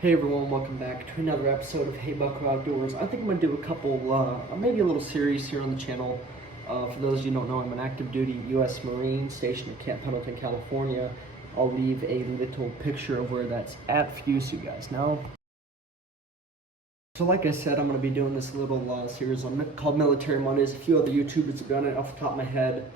Hey everyone, welcome back to another episode of Hey Bucker Outdoors. I think I'm going to do a couple, maybe a little series here on the channel. For those of you who don't know, I'm an active duty U.S. Marine stationed at Camp Pendleton, California. I'll leave a little picture of where that's at for you so you guys know. So like I said, I'm going to be doing this little series called Military Mondays. A few other YouTubers have done it off the top of my head.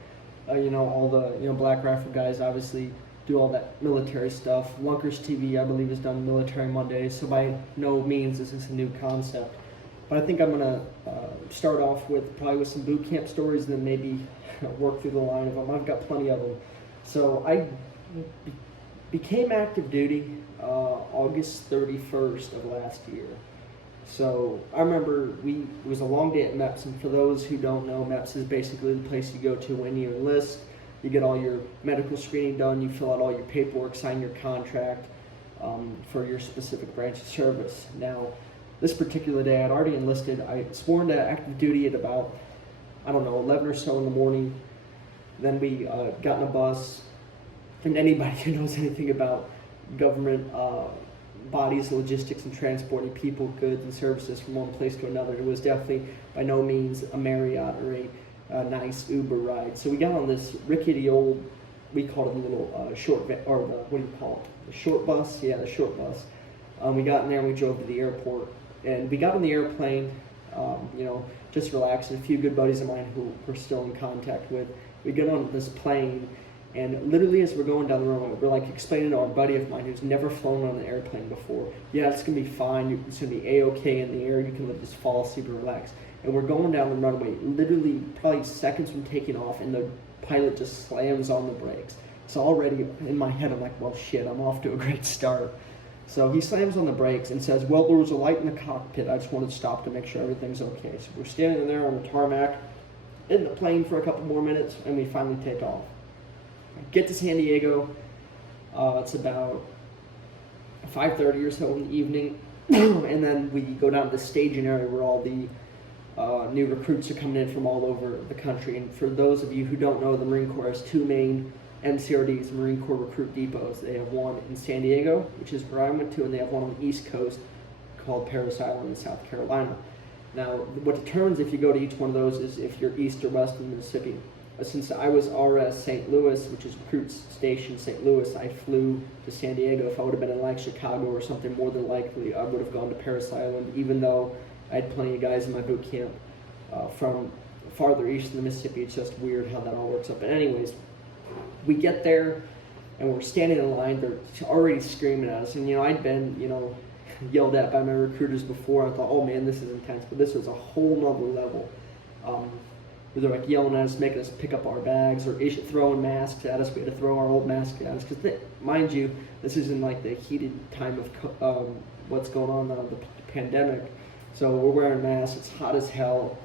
All the Black Rifle guys obviously do all that military stuff. Lunkers TV, I believe, has done Military Mondays, so by no means is this a new concept. But I think I'm gonna start off with some boot camp stories, and then maybe work through the line of them. I've got plenty of them. So I became active duty August 31st of last year. So I remember it was a long day at MEPS, and for those who don't know, MEPS is basically the place you go to when you enlist. You get all your medical screening done, you fill out all your paperwork, sign your contract for your specific branch of service. Now, this particular day, I'd already enlisted. I had sworn to active duty at about, 11 or so in the morning. Then we got in a bus, and anybody who knows anything about government bodies, logistics, and transporting people, goods, and services from one place to another, it was definitely by no means a Marriott or a nice Uber ride. So we got on this rickety old, we called it a little short, the short bus? Yeah, the short bus. We got in there and we drove to the airport. And we got on the airplane, just relaxing. A few good buddies of mine who we're still in contact with. We get on this plane, and literally as we're going down the runway, we're like explaining to our buddy of mine who's never flown on an airplane before, yeah, it's gonna be fine, it's gonna be a-okay in the air, you can just fall asleep and relax. And we're going down the runway, literally probably seconds from taking off, and the pilot just slams on the brakes. So already in my head, I'm like, well, shit, I'm off to a great start. So he slams on the brakes and says, well, there was a light in the cockpit. I just wanted to stop to make sure everything's okay. So we're standing there on the tarmac in the plane for a couple more minutes, and we finally take off. Get to San Diego. It's about 5:30 or so in the evening, and then we go down to the staging area where all the new recruits are coming in from all over the country. And for those of you who don't know, the Marine Corps has two main MCRDs, Marine Corps Recruit Depots. They have one in San Diego, which is where I went to, and they have one on the East Coast called Parris Island in South Carolina. Now, what determines if you go to each one of those is if you're east or west in Mississippi. Since I was RS St. Louis, which is Recruits Station St. Louis, I flew to San Diego. If I would have been in like Chicago or something, more than likely I would have gone to Parris Island, even though I had plenty of guys in my boot camp from farther east in the Mississippi. It's just weird how that all works up. But anyways, we get there and we're standing in line. They're already screaming at us. And, I'd been, yelled at by my recruiters before. I thought, oh man, this is intense. But this was a whole nother level. They're like yelling at us, making us pick up our bags, or throwing masks at us. We had to throw our old masks at us. Because, mind you, this is in like the heated time of what's going on now, the pandemic. So we're wearing masks. It's hot as hell.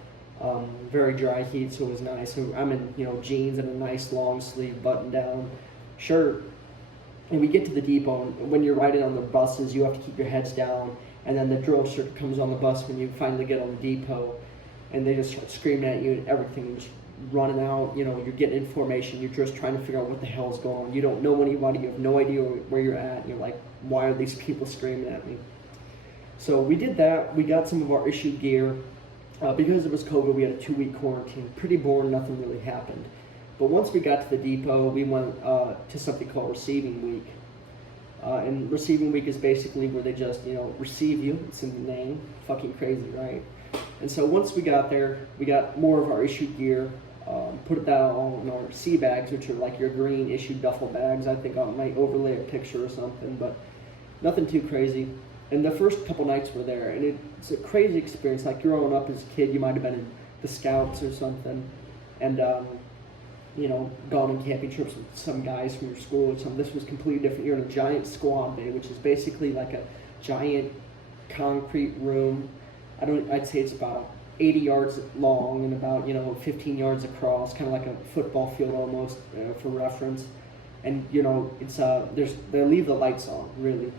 Very dry heat, so it was nice. So I'm in jeans and a nice long sleeve button down shirt. And we get to the depot, and when you're riding on the buses, you have to keep your heads down. And then the drill instructor comes on the bus when you finally get on the depot, and they just start screaming at you and everything, just running out. You're getting information. You're just trying to figure out what the hell is going on. You don't know anybody. You have no idea where you're at. And you're like, why are these people screaming at me? So we did that. We got some of our issued gear. Because it was COVID, we had a 2-week quarantine. Pretty boring, nothing really happened. But once we got to the depot, we went to something called Receiving Week. And Receiving Week is basically where they just, receive you. It's in the name. Fucking crazy, right? And so once we got there, we got more of our issued gear, put that all in our sea bags, which are like your green issued duffel bags. I think I might overlay a picture or something, but nothing too crazy. And the first couple nights we're there, and it's a crazy experience. Like growing up as a kid, you might have been in the Scouts or something, and gone on camping trips with some guys from your school or something. This was completely different. You're in a giant squad bay, which is basically like a giant concrete room. I'd say it's about 80 yards long and about 15 yards across, kind of like a football field almost, for reference. And it's they leave the lights on, really.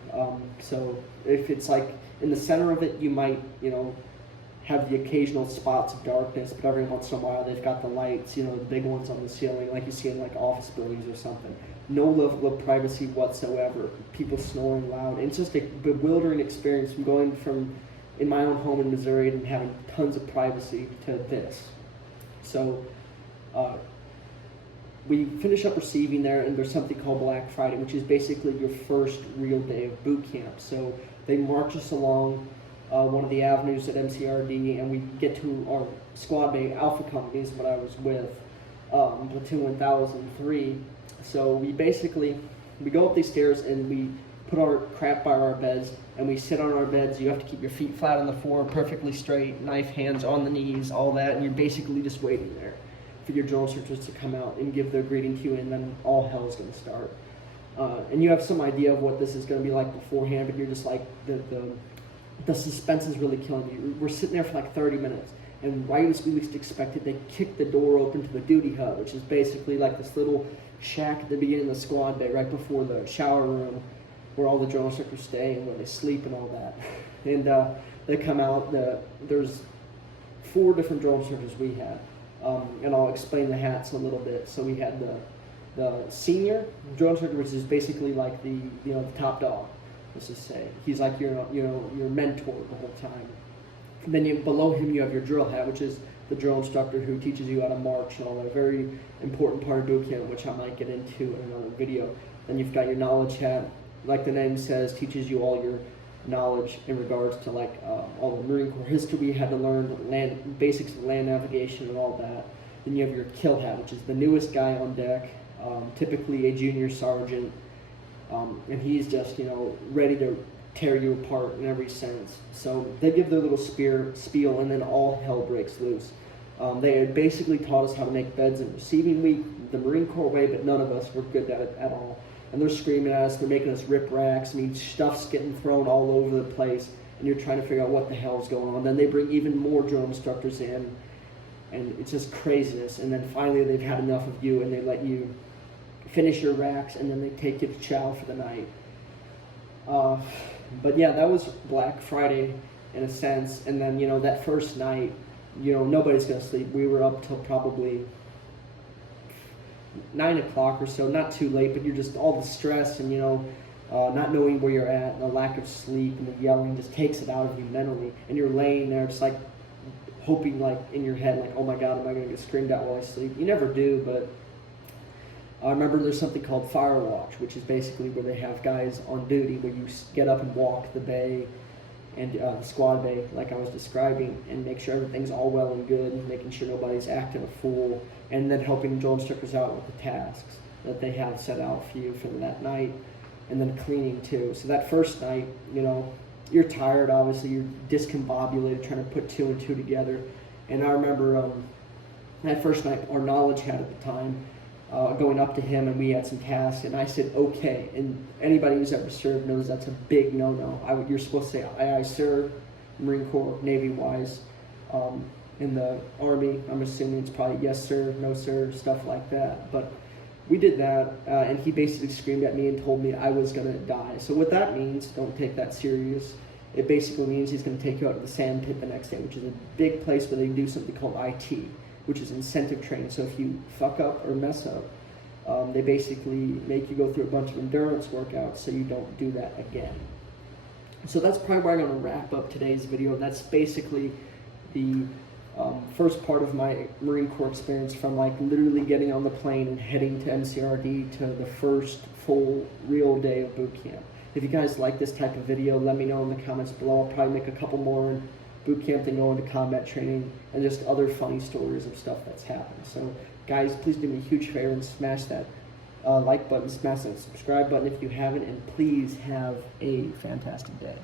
So if it's like in the center of it, you might have the occasional spots of darkness, but every once in a while they've got the lights, the big ones on the ceiling, like you see in like office buildings or something. No level of privacy whatsoever. People snoring loud. And it's just a bewildering experience from going from in my own home in Missouri and having tons of privacy to this. So we finish up receiving there, and there's something called Black Friday, which is basically your first real day of boot camp. So they march us along one of the avenues at MCRD, and we get to our squad bay. Alpha Company is what I was with, platoon 1003. So we go up these stairs and we put our crap by our beds, and we sit on our beds. You have to keep your feet flat on the floor, perfectly straight, knife hands on the knees, all that, and you're basically just waiting there for your drill instructors to come out and give their greeting to you, and then all hell's going to start. And you have some idea of what this is going to be like beforehand, but you're just like, the suspense is really killing you. We're sitting there for like 30 minutes, and right as we least expected, they kick the door open to the duty hut, which is basically like this little shack at the beginning of the squad bay, right before the shower room, where all the drill instructors stay and where they sleep and all that. And they come out. There's 4 different drill instructors we had, and I'll explain the hats a little bit. So we had the senior drill instructor, which is basically like the top dog. Let's just say he's like your mentor the whole time. And then below him you have your drill hat, which is the drill instructor who teaches you how to march and all that. A very important part of boot camp, which I might get into in another video. Then you've got your knowledge hat, like the name says, teaches you all your knowledge in regards to like all the Marine Corps history you had to learn, basics of land navigation and all that. Then you have your kill hat, which is the newest guy on deck, typically a junior sergeant, and he's just ready to tear you apart in every sense. So they give their little spiel, and then all hell breaks loose. They had basically taught us how to make beds in receiving week, the Marine Corps way, but none of us were good at it at all. And they're screaming at us, they're making us rip racks. I mean, stuff's getting thrown all over the place, and you're trying to figure out what the hell's going on. Then they bring even more drill instructors in, and it's just craziness. And then finally they've had enough of you, and they let you finish your racks, and then they take you to chow for the night. But yeah, that was Black Friday in a sense. And then that first night, nobody's gonna sleep. We were up till probably 9 o'clock or so, not too late, but you're just all the stress and not knowing where you're at, and the lack of sleep and the yelling just takes it out of you mentally, and you're laying there just like hoping, like in your head, like, oh my god, am I gonna get screamed at while I sleep? You never do. But I remember there's something called fire watch, which is basically where they have guys on duty where you get up and walk the bay and the squad bay, like I was describing, and make sure everything's all well and good, making sure nobody's acting a fool, and then helping drill instructors out with the tasks that they have set out for you for that night, and then cleaning too. So that first night, you're tired, obviously, you're discombobulated trying to put 2 and 2 together. And I remember that first night, our knowledge hat at the time, going up to him, and we had some tasks, and I said, okay. And anybody who's ever served knows that's a big no-no. You're supposed to say, aye, sir, Marine Corps, Navy-wise. In the Army, I'm assuming it's probably yes, sir, no, sir, stuff like that. But we did that, and he basically screamed at me and told me I was going to die. So what that means, don't take that serious. It basically means he's going to take you out to the sand pit the next day, which is a big place where they do something called IT, which is incentive training. So if you fuck up or mess up, they basically make you go through a bunch of endurance workouts so you don't do that again. So that's probably where I'm going to wrap up today's video. That's basically the first part of my Marine Corps experience, from like literally getting on the plane and heading to MCRD to the first full real day of boot camp. If you guys like this type of video, let me know in the comments below. I'll probably make a couple more in boot camp, then go into combat training, and just other funny stories of stuff that's happened. So guys, please do me a huge favor and smash that like button, smash that subscribe button if you haven't, and please have a fantastic day.